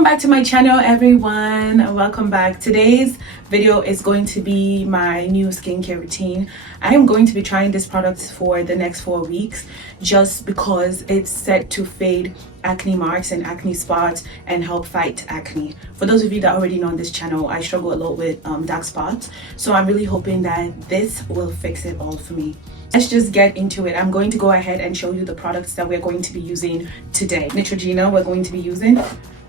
Welcome back to my channel, everyone. Welcome back. Today's video is going to be my new skincare routine. I am going to be trying this product for the next 4 weeks just because it's set to fade acne marks and acne spots and help fight acne. For those of you that already know on this channel, I struggle a lot with dark spots, so I'm really hoping that this will fix it all for me. Let's just get into it. I'm going to go ahead and show you the products that we're going to be using today. Neutrogena we're going to be using.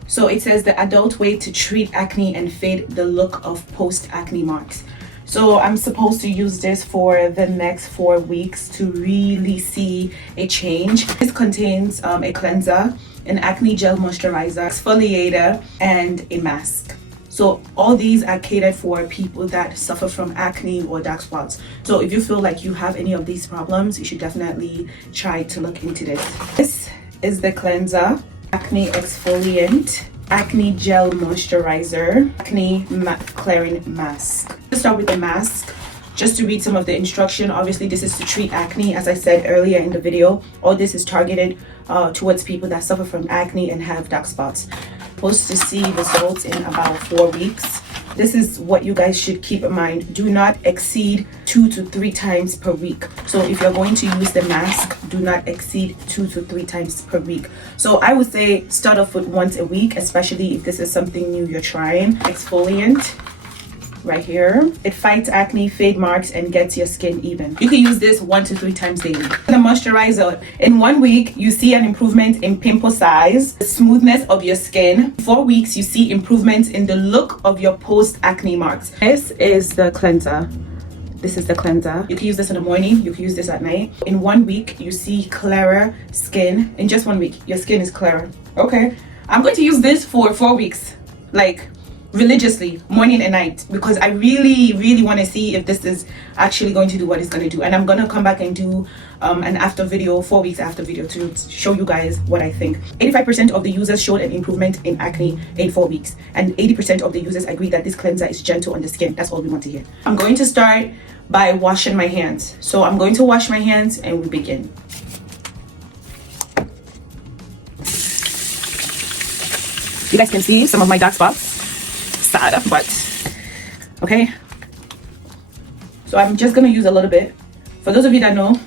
So it says the adult way to treat acne and fade the look of post-acne marks. So I'm supposed to use this for the next 4 weeks to really see a change. This contains a cleanser, an acne gel moisturizer, exfoliator, and a mask. So all these are catered for people that suffer from acne or dark spots. So if you feel like you have any of these problems, you should definitely try to look into this. This is the cleanser, acne exfoliant, acne gel moisturizer, acne clearing mask. Let's start with the mask. Just to read some of the instruction, obviously this is to treat acne. As I said earlier in the video, all this is targeted towards people that suffer from acne and have dark spots. Supposed to see results in about 4 weeks. This is what you guys should keep in mind. Do not exceed 2 to 3 times per week. So if you're going to use the mask, do not exceed 2 to 3 times per week. So I would say start off with once a week, especially if this is something new you're trying. Exfoliant right here. It fights acne, fade marks, and gets your skin even. You can use this 1 to 3 times daily. The moisturizer. In 1 week, you see an improvement in pimple size, the smoothness of your skin. 4 weeks, you see improvements in the look of your post-acne marks. This is the cleanser. This is the cleanser. You can use this in the morning, you can use this at night. In 1 week, you see clearer skin. In just 1 week, your skin is clearer. Okay, I'm going to use this for 4 weeks. Like, religiously, morning and night, because I really want to see if this is actually going to do what it's going to do. And I'm going to come back and do an after video, 4 weeks after video, to show you guys what I think. 85% of the users showed an improvement in acne in 4 weeks, and 80% of the users agree that this cleanser is gentle on the skin. That's all we want to hear. I'm going to start by washing my hands. So I'm going to wash my hands and we begin. You guys can see some of my dark spots. Sad, but okay. So I'm just gonna use a little bit. For those of you that know,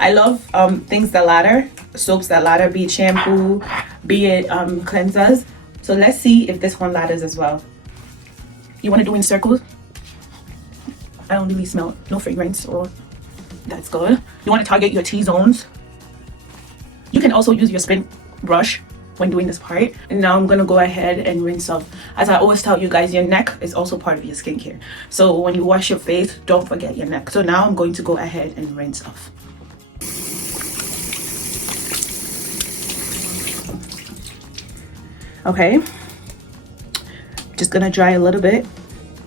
I love things that lather, soaps that lather, be it shampoo, be it cleansers. So let's see if this one lathers as well. You want to do in circles. I don't really smell no fragrance, or that's good. You want to target your T-zones. You can also use your spin brush when doing this part. And now I'm gonna go ahead and rinse off. As I always tell you guys, your neck is also part of your skincare. So when you wash your face, don't forget your neck. So now I'm going to go ahead and rinse off. Okay, just gonna dry a little bit.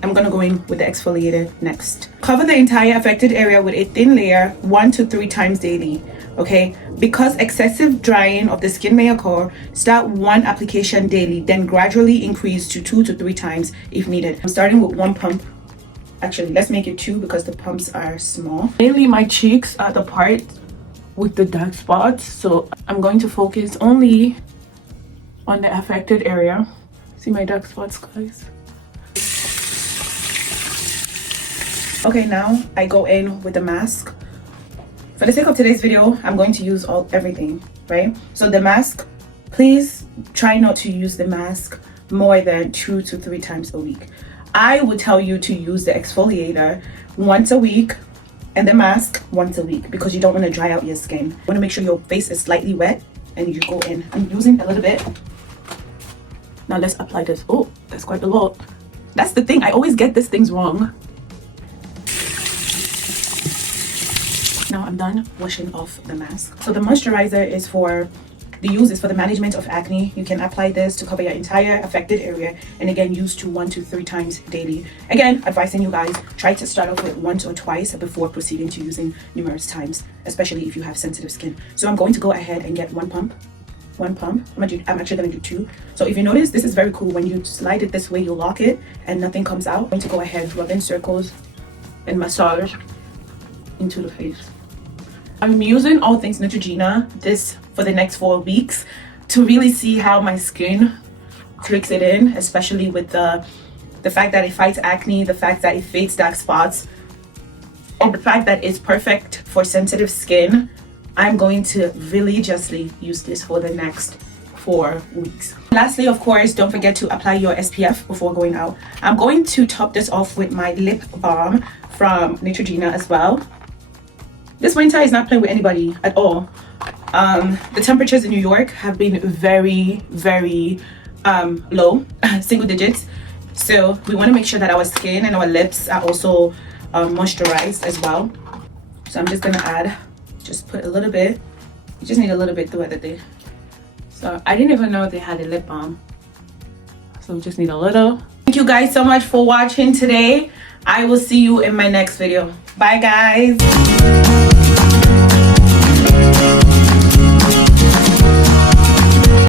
I'm gonna go in with the exfoliator next. Cover the entire affected area with a thin layer 1 to 3 times daily. Okay, because excessive drying of the skin may occur, start 1 application daily, then gradually increase to 2 to 3 times if needed. I'm starting with 1 pump. Actually, let's make it 2 because the pumps are small. Mainly my cheeks are the part with the dark spots, so I'm going to focus only on the affected area. See my dark spots, guys? Okay, now I go in with the mask. For the sake of today's video, I'm going to use everything, right? So the mask, please try not to use the mask more than 2 to 3 times a week. I would tell you to use the exfoliator once a week and the mask once a week, because you don't want to dry out your skin. You want to make sure your face is slightly wet and you go in. I'm using a little bit. Now let's apply this. Oh, that's quite a lot. That's the thing, I always get these things wrong. Now I'm done washing off the mask. So the moisturizer is for the management of acne. You can apply this to cover your entire affected area, and again, use to 1 to 3 times daily. Again, advising you guys, try to start off with once or twice before proceeding to using numerous times, especially if you have sensitive skin. So I'm going to go ahead and get 1 pump. I'm actually gonna do 2. So if you notice, this is very cool. When you slide it this way, you lock it and nothing comes out. I'm going to go ahead, rub in circles and massage into the face. I'm using all things Neutrogena this for the next 4 weeks to really see how my skin clicks it in, especially with the fact that it fights acne, the fact that it fades dark spots, and the fact that it's perfect for sensitive skin. I'm going to religiously use this for the next 4 weeks. Lastly, of course, don't forget to apply your SPF before going out. I'm going to top this off with my lip balm from Neutrogena as well. This winter is not playing with anybody at all. The temperatures in New York have been very, very low, single digits. So we want to make sure that our skin and our lips are also moisturized as well. So I'm just gonna just put a little bit. You just need a little bit throughout the day. So I didn't even know they had a lip balm. So we just need a little. Thank you guys so much for watching today. I will see you in my next video. Bye guys.